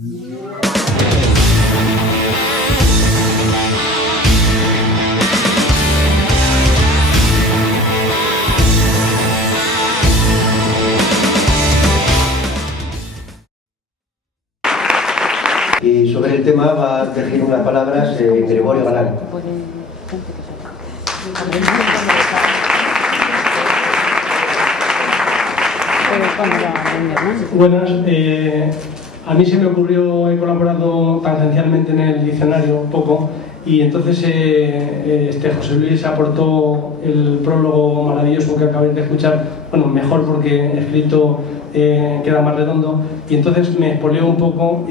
Y sobre el tema va a decir unas palabras Gregorio Galán. Buenas, a mí se me ocurrió, he colaborado tangencialmente en el diccionario poco, y entonces José Luis aportó el prólogo maravilloso que acabáis de escuchar, bueno, mejor porque escrito queda más redondo, y entonces me espoleó un poco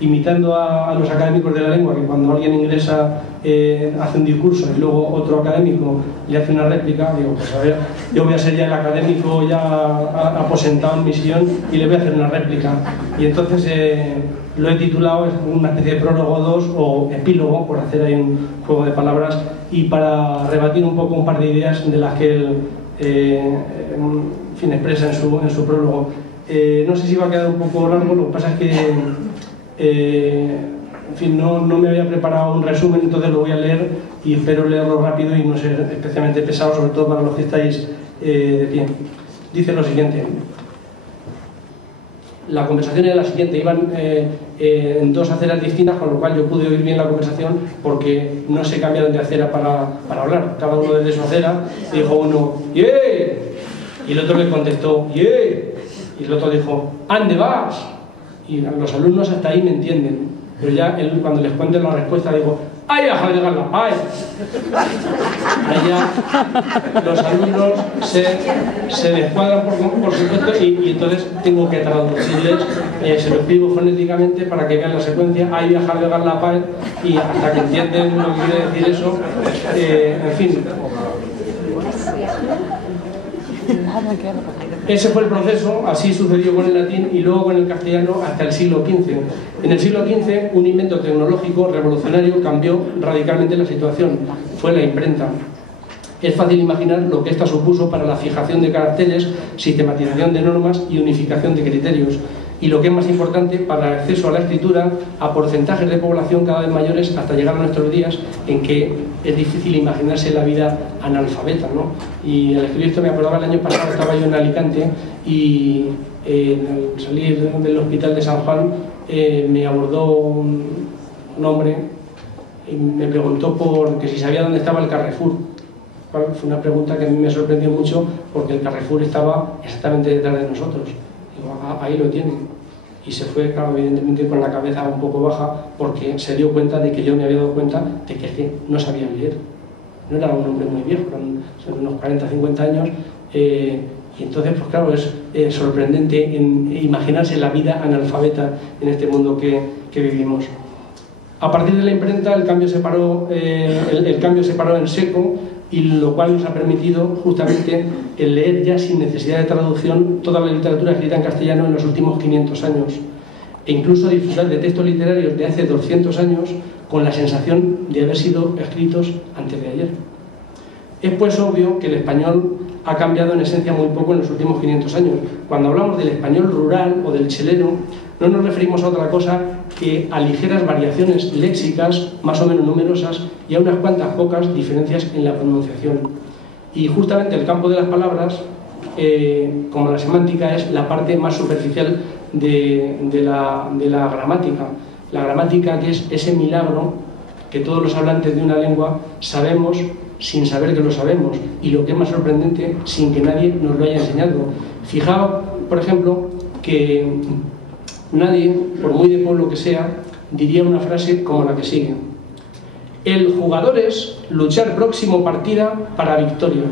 imitando a los académicos de la lengua, que cuando alguien ingresa hace un discurso y luego otro académico le hace una réplica, digo, pues a ver, yo voy a ser ya el académico ya aposentado en mi sillón y le voy a hacer una réplica, y entonces lo he titulado, es una especie de prólogo 2 o epílogo, por hacer ahí un juego de palabras, y para rebatir un poco un par de ideas de las que él en fin, expresa en su prólogo. No sé si va a quedar un poco largo, lo que pasa es que en fin, no me había preparado un resumen, entonces lo voy a leer y espero leerlo rápido y no ser especialmente pesado, sobre todo para los que estáis de pie. Dice lo siguiente. La conversación era la siguiente, iban en dos aceras distintas, con lo cual yo pude oír bien la conversación porque no se cambiaron de acera para hablar, cada uno desde su acera, y dijo uno, ¡yeah! Y el otro le contestó, ¡yeah! Y el otro dijo, ¿ande vas? Y los alumnos hasta ahí me entienden, pero ya él, cuando les cuente la respuesta, digo, ¡ay, a llegarla! ¡Ay! Allá los alumnos se descuadran por supuesto, y entonces tengo que traducirles, se lo escribo fonéticamente para que vean la secuencia, ¡ay, viajar, llegar la paz! Y hasta que entienden lo que quiere decir eso, en fin. Ese fue el proceso, así sucedió con el latín y luego con el castellano hasta el siglo XV. En el siglo XV, un invento tecnológico revolucionario cambió radicalmente la situación, fue la imprenta. Es fácil imaginar lo que esta supuso para la fijación de caracteres, sistematización de normas y unificación de criterios. Y lo que es más importante, para el acceso a la escritura a porcentajes de población cada vez mayores hasta llegar a nuestros días, en que es difícil imaginarse la vida analfabeta, ¿no? Y al escribir esto me acordaba, el año pasado estaba yo en Alicante y al salir del hospital de San Juan me abordó un hombre y me preguntó que si sabía dónde estaba el Carrefour. Fue una pregunta que a mí me sorprendió mucho porque el Carrefour estaba exactamente detrás de nosotros. Digo, ahí lo tienen. Y se fue, claro, evidentemente con la cabeza un poco baja porque se dio cuenta de que yo me había dado cuenta de que no sabía leer. No era un hombre muy viejo, eran unos 40, 50 años. Y entonces, pues claro, es sorprendente imaginarse la vida analfabeta en este mundo que vivimos. A partir de la imprenta el cambio se paró en seco, y lo cual nos ha permitido justamente el leer ya sin necesidad de traducción toda la literatura escrita en castellano en los últimos 500 años e incluso disfrutar de textos literarios de hace 200 años con la sensación de haber sido escritos antes de ayer. Es pues obvio que el español ha cambiado en esencia muy poco en los últimos 500 años. Cuando hablamos del español rural o del chelero, no nos referimos a otra cosa que a ligeras variaciones léxicas, más o menos numerosas, y a unas cuantas pocas diferencias en la pronunciación. Y justamente el campo de las palabras, como la semántica, es la parte más superficial de la gramática. La gramática, que es ese milagro que todos los hablantes de una lengua sabemos sin saber que lo sabemos, y lo que es más sorprendente, sin que nadie nos lo haya enseñado. Fijaos, por ejemplo, que nadie, por muy de pueblo que sea, diría una frase como la que sigue. El jugador es luchar próximo partida para victoria.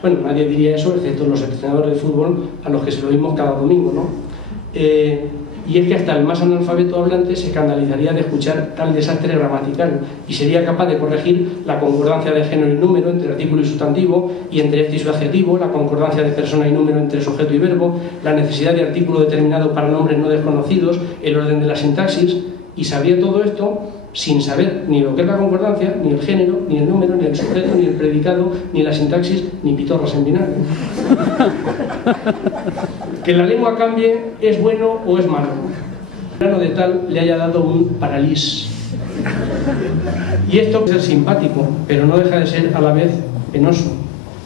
Bueno, nadie diría eso, excepto los entrenadores de fútbol a los que se lo oímos cada domingo, ¿no? Y es que hasta el más analfabeto hablante se escandalizaría de escuchar tal desastre gramatical y sería capaz de corregir la concordancia de género y número entre artículo y sustantivo, y entre este y su adjetivo, la concordancia de persona y número entre sujeto y verbo, la necesidad de artículo determinado para nombres no desconocidos, el orden de la sintaxis, y sabría todo esto sin saber ni lo que es la concordancia, ni el género, ni el número, ni el sujeto, ni el predicado, ni la sintaxis, ni pitorras en vinagre. Que la lengua cambie es bueno o es malo. Plano de tal le haya dado un paralís. Y esto puede ser simpático, pero no deja de ser a la vez penoso.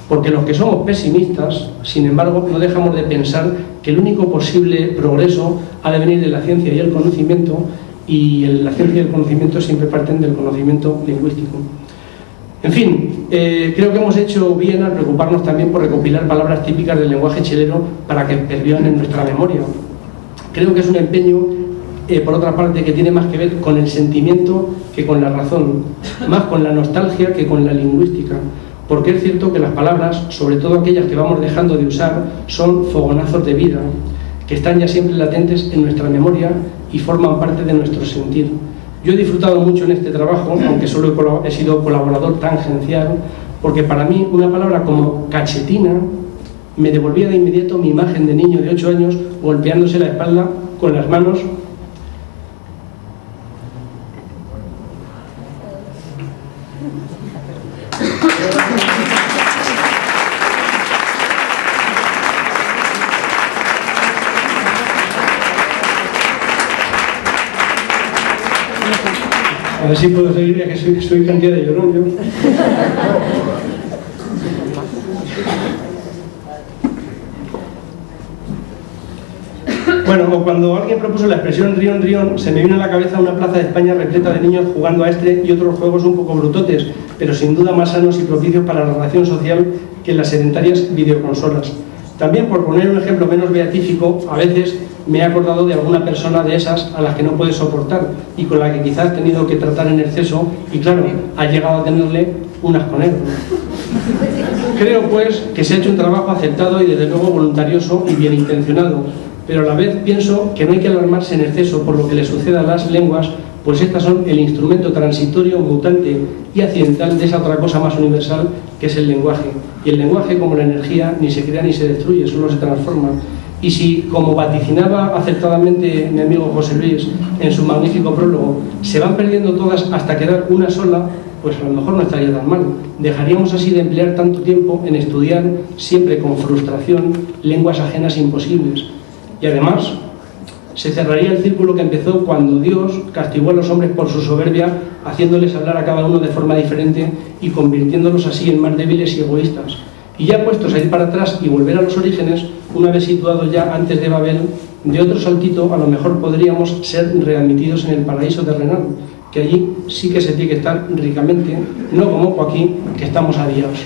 Porque los que somos pesimistas, sin embargo, no dejamos de pensar que el único posible progreso ha de venir de la ciencia y el conocimiento, y la ciencia y el conocimiento siempre parten del conocimiento lingüístico. En fin, creo que hemos hecho bien al preocuparnos también por recopilar palabras típicas del lenguaje chileno para que pervivan en nuestra memoria. Creo que es un empeño, por otra parte, que tiene más que ver con el sentimiento que con la razón, más con la nostalgia que con la lingüística, porque es cierto que las palabras, sobre todo aquellas que vamos dejando de usar, son fogonazos de vida, que están ya siempre latentes en nuestra memoria y forman parte de nuestro sentir. Yo he disfrutado mucho en este trabajo, aunque solo he sido colaborador tangencial, porque para mí una palabra como cachetina me devolvía de inmediato mi imagen de niño de 8 años golpeándose la espalda con las manos. A ver si puedo seguir, ya que soy cantidad de llorón yo. Bueno, o cuando alguien propuso la expresión Rión Rión, se me vino a la cabeza una plaza de España repleta de niños jugando a este y otros juegos un poco brutotes, pero sin duda más sanos y propicios para la relación social que las sedentarias videoconsolas. También, por poner un ejemplo menos beatífico, a veces me he acordado de alguna persona de esas a las que no puedes soportar y con la que quizás has tenido que tratar en exceso y, claro, has llegado a tenerle unas con él. Creo, pues, que se ha hecho un trabajo aceptado y, desde luego, voluntarioso y bien intencionado, pero a la vez pienso que no hay que alarmarse en exceso por lo que le suceda a las lenguas, pues estas son el instrumento transitorio, mutante y accidental de esa otra cosa más universal que es el lenguaje. Y el lenguaje, como la energía, ni se crea ni se destruye, solo se transforma. Y si, como vaticinaba acertadamente mi amigo José Luis en su magnífico prólogo, se van perdiendo todas hasta quedar una sola, pues a lo mejor no estaría tan mal. Dejaríamos así de emplear tanto tiempo en estudiar, siempre con frustración, lenguas ajenas imposibles. Y además, se cerraría el círculo que empezó cuando Dios castigó a los hombres por su soberbia, haciéndoles hablar a cada uno de forma diferente y convirtiéndolos así en más débiles y egoístas. Y ya puestos a ir para atrás y volver a los orígenes, una vez situados ya antes de Babel, de otro saltito a lo mejor podríamos ser readmitidos en el paraíso terrenal, que allí sí que se tiene que estar ricamente, no como aquí, que estamos adiados.